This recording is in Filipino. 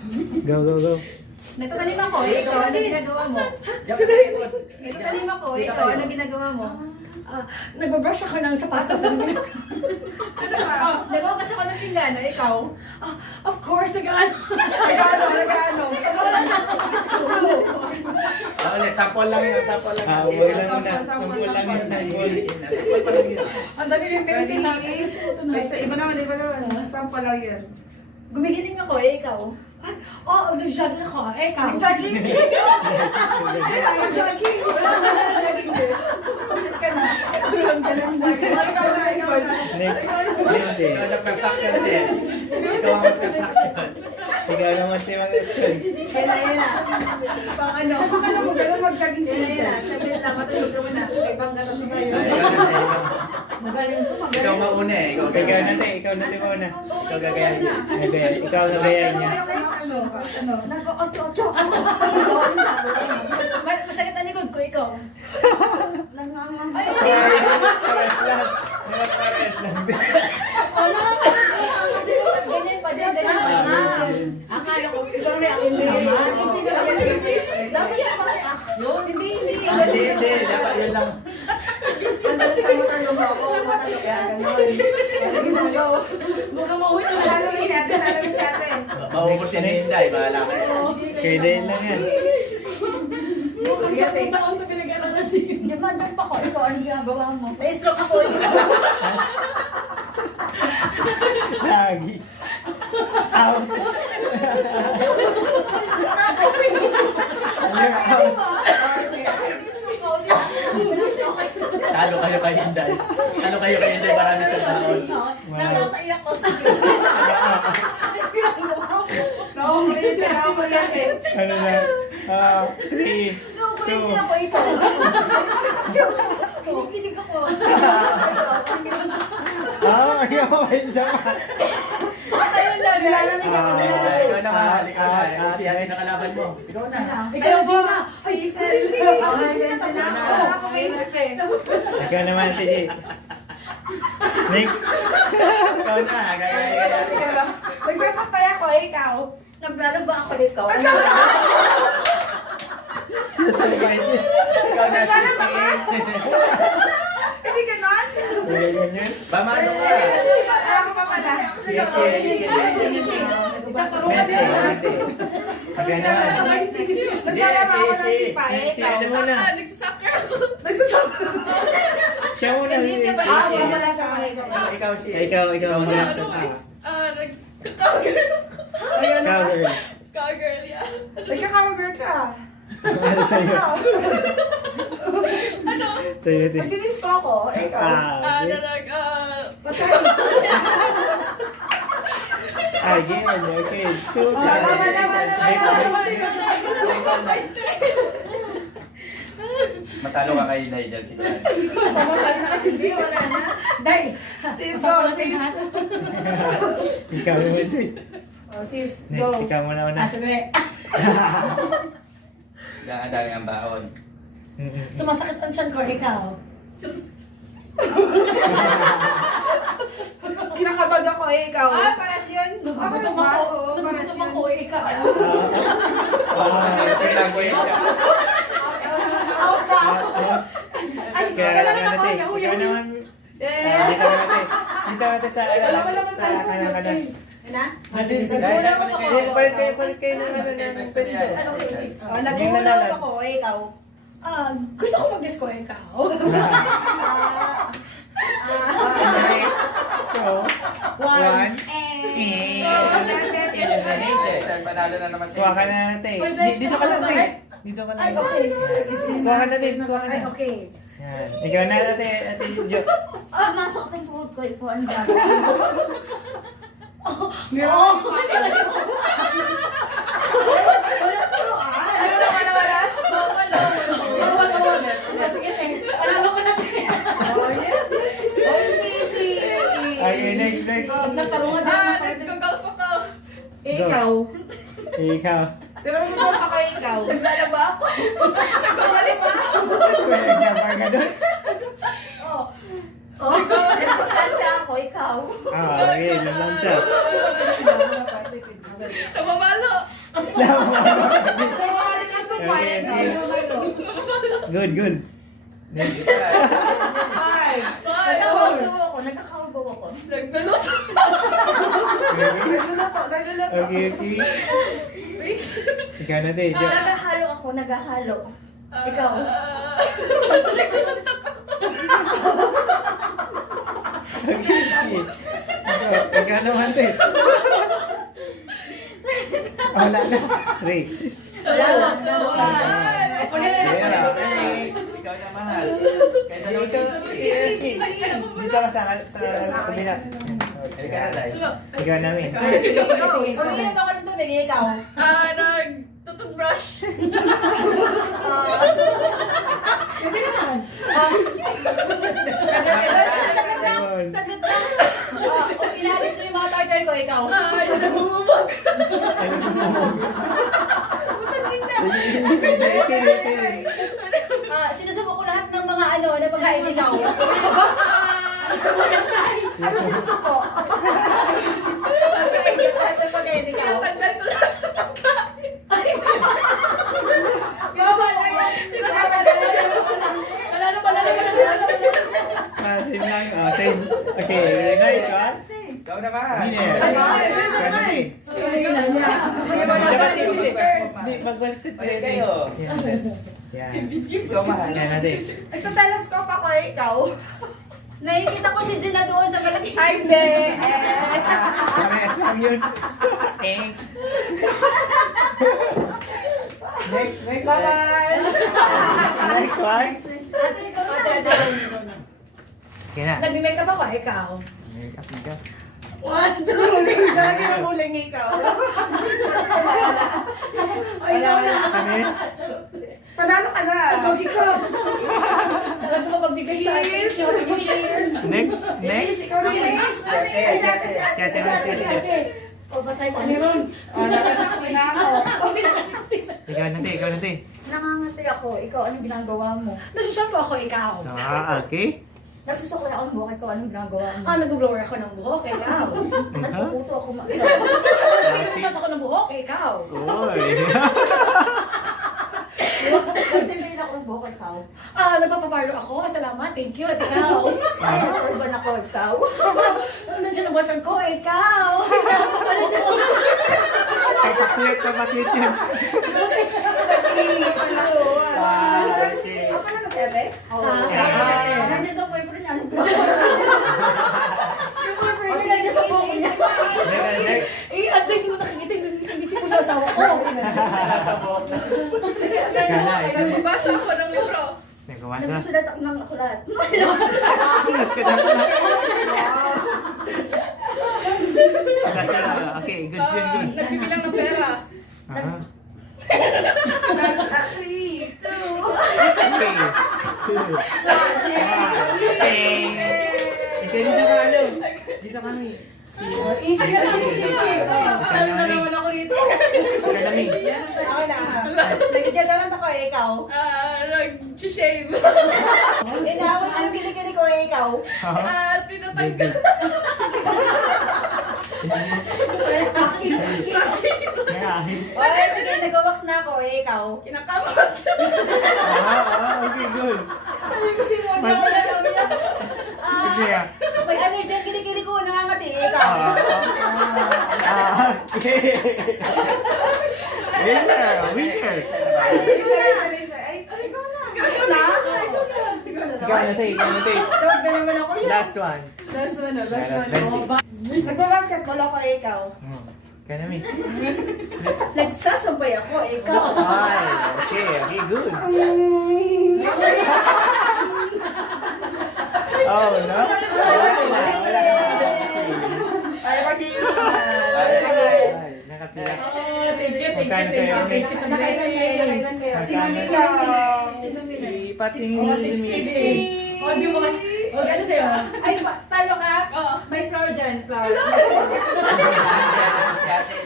Go, go, go. Nagtatanim ako, ikaw, ano ginagawa mo? Nagtatanim ako, ikaw, ano ginagawa mo? Nagbabrush ako ng sapatos. Nagawa kasi ako ng pinggan, ikaw? Of course, again. Nagano? Ulit, sample lang yun, sample lang. Wala muna. Sample lang yun. Sample pa lang yun. Ang dali yung painting natin. Ay, sa iba naman. Sample lang yan. Gumigiling ako, ikaw? Nag-jogging ako. Ikaw. Jogging? Jogging. Wala na jogging girls. Ulit ka na. Next. Ikaw na construction din. Ikaw ang construction. Ikaw naman si mag-action. Yan na. Pang ano? Akala mo gano'n mag-jogging Yan sila. na. Saglit lang, matulog ka muna. May panggatas na tayo. Magaling to, Ikaw mauna eh. Ikaw na te, ikaw na te muna. Ikaw gagayahin. Again, ikaw na gayahin niya. Ano? Nag-ocho-ocho. Masakit ang likod ko, ikaw. Ay, hindi. Pares lang. Pares lang. Ganyan pa din, ganyan. Akala ko, ikaw na ako sinama. Dapat yan pa action. Hindi. Hindi. Dapat yun lang. Ang sa matanong ako, matanong ka, gano'n. Baka mauwi na. Lalo si ate. Maubos si Nisay. Bahala ka yan. Kaya dahil lang yan. Mukhang sa taon na pinag-aralan din. Diyan pa ko, ikaw, ano ginagawa mo? Na-stroke ako. Lagi. Out. Talo kayo kay Hinday. Talo kayo kay Hinday. Marami sa taon. Natataiyak ko sa Nakukulit ate. Ano na? 3, 2. ako, ikaw. Kikinig ako. Ikaw may isa pa. Ayun na, nilalamig ako. Ikaw na nga. Ikaw na. Si ate nakalaban mo. Ikaw na. Ikaw, Gina. Ay, Selby. Wala ako maisip eh. Ikaw naman si G. Next. Ikaw na. Gagayahin. Nagsasampay ako, ikaw. Naglalaba ba ako ikaw? Ikaw na si Hindi ganon. Ganyan. Bamano ka. Ako pa pala. Sige. Nagkaroon din ako. Ikaw naman. Naglalaro ako ng sipa eh. Si ano muna? Nagsasampay. Siya muna. Wala siya makikita. Ikaw si. Ikaw muna. Ayun Ikaw, na. girl. Cowgirl, yeah. Nagka-cowgirl ka. Ano sa'yo? Ano? Sa'yo. Magdidisko ako, ikaw. Patay. Again, okay. Two Matalo ka kay Hinday dyan siguro. Hindi, wala na. Day. Sis, Ikaw naman si. Oh, sis, Next, go. ikaw muna una. Sabi, Daan ang baon. sumasakit ang tiyan ko, ikaw. Kinakabag ako, ikaw. Paras yun. Nagugutom ba? ako. Nagugutom ako, ikaw. Out ka. Ay, Kaya kailangan naman ako. natin. Yahuy, Ikaw yahuy. naman. Yeah. Dito natin. Dito natin sa kanan. Na? Palit kayo ng ano ng special. Nag-uulaw ako, ikaw. Gusto ko mag-disco, ikaw. So, one. Panalo na naman Kuha ka na natin. Dito ka lang, te. Dito ka Ay, lang. okay. Kuha ka na din. Kuha ka Ay, na. okay. Yan. Ikaw na natin, Ate Jo. Masok ang tuhod ko, ikaw ang gagawin. Meron. Sige, panalo ko na. Okay, next. Nagtarungan din. Nag-golf ako. Ikaw. Ikaw. Diba mo pa kayo ikaw? Naglalaba ako. Nagwawalis ako. Nagpapag ka doon. Naglansya ako, ikaw. Okay, lalancha. Namamalo. Nawawala lang ito, quiet. Good, good. Next. Five. Nagkakabaw ako. Nagluluto. Nagluluto. Okay, okay. Wait. Ikaw na din. Naghahalo ako, naghahalo. Ikaw. Nagsasantak ako. Okay, okay. Ikaw naman din. Wala na. Three. Wala lang. Ako na lang. Ikaw na mahal. Kaysa Ikaw, dito ka sa kabila. Halika na, Day. Ikaw namin. Sige, sige. Pag-iinag ako ng tubig, ikaw. Nagtutubrush. Pwede naman. Saglit lang. Saglit lang. Kung inalis ko yung mga tartar ko, ikaw. Nagmumubog. Sinusubo ko lahat ng mga ano na pagkain ikaw. Ano sinusubo? Lahat ng pagkain ikaw. Tinatanggal ko lahat ng pagkain. Wala na pala naman. Same lang. Same. Okay, nice one. Ikaw na mahal. Winner. Ikaw na din. Hindi, magbalik kayo. Yan. Ikaw mahal. Yan natin. Ito telescope ako, ikaw. Nakikita ko si Gina doon sa malaki. Ay, hindi. Parehas lang yun. Eh. Next, next. Bye-bye. Next one. Ate, ikaw na. Okay na. Nag-makeup ako, ikaw. Makeup, makeup. Huling. Talaga yung huling ikaw. Ay, ikaw na. Ano yun? Panalo ka na. Ikaw. Talaga mo magbigay sa akin. Next, next. Ikaw na yun. O, patay ko. Meron. Naka-16 na ako. Ikaw na din, ikaw na din. Nangangati ako. Ikaw, anong ginagawa mo? Nagsusampo ako, ikaw. Okay. Nagsusukli ako ng buhok. Ikaw, anong ginagawa mo? Nag-blower ako ng buhok, ikaw. Nagpuputo ako. Pinutas ako ng buhok, ikaw. Uy. Nagtindayin ako ng buhok, ikaw. Nagpapaparlo ako. Salamat, thank you, at ikaw. Ay, nagpalban ako, ikaw. Nandiyan ang boyfriend ko, ikaw. Kapaklit, kapaklit yun. Ako na masere? Oo. Nandiyan daw boyfriend niya. Ano ba? Yung boyfriend niya nandiyan sa buhok niya. Next. Antay, hindi mo nakikita yung bisip ko na asawa ko. Nasa buhok na. Nagbabasa ako ng libro. Nagkawasa. Nagsusulat ako ng aklat. Sulat ka na. Okay, good, good, good. Nagbibilang ng pera. Aha. 3, 2, Okay. Okay. Ikaw dito ka, ano? Dito kami. Talo na naman ako rito. Ikaw namin. Ako na. Nagdadalan ako, ikaw. Nag-shave. Inawit ang kilikili ko, ikaw. Tinatanggal. Okay, sige, nag-wax na ako, ikaw. Kinakamot. Okay, good. Sabi ko si Mona, wala na umiyak. Sige ah. May ano dyan, kilikili ko, nangangati, ikaw. Okay. Winner, winner. Ikaw na. Ikaw na tayo, ikaw na tayo. Dog na naman ako. Last one. Last one. Nagbabasketball ako, ikaw. Ikaw namin. Nagsasampay ako, ikaw. Ay, okay, okay, good. Oh, no? Wala. Ay, mag-iisip na. Ay, nakapila. Thank you sa Nakailan kayo, nakailan kayo. 60 lang. Pating. Oh, di mo kasi. Huwag ano sa'yo. Ay, talo ka? Oo. May flower dyan, flower. Si ate lang.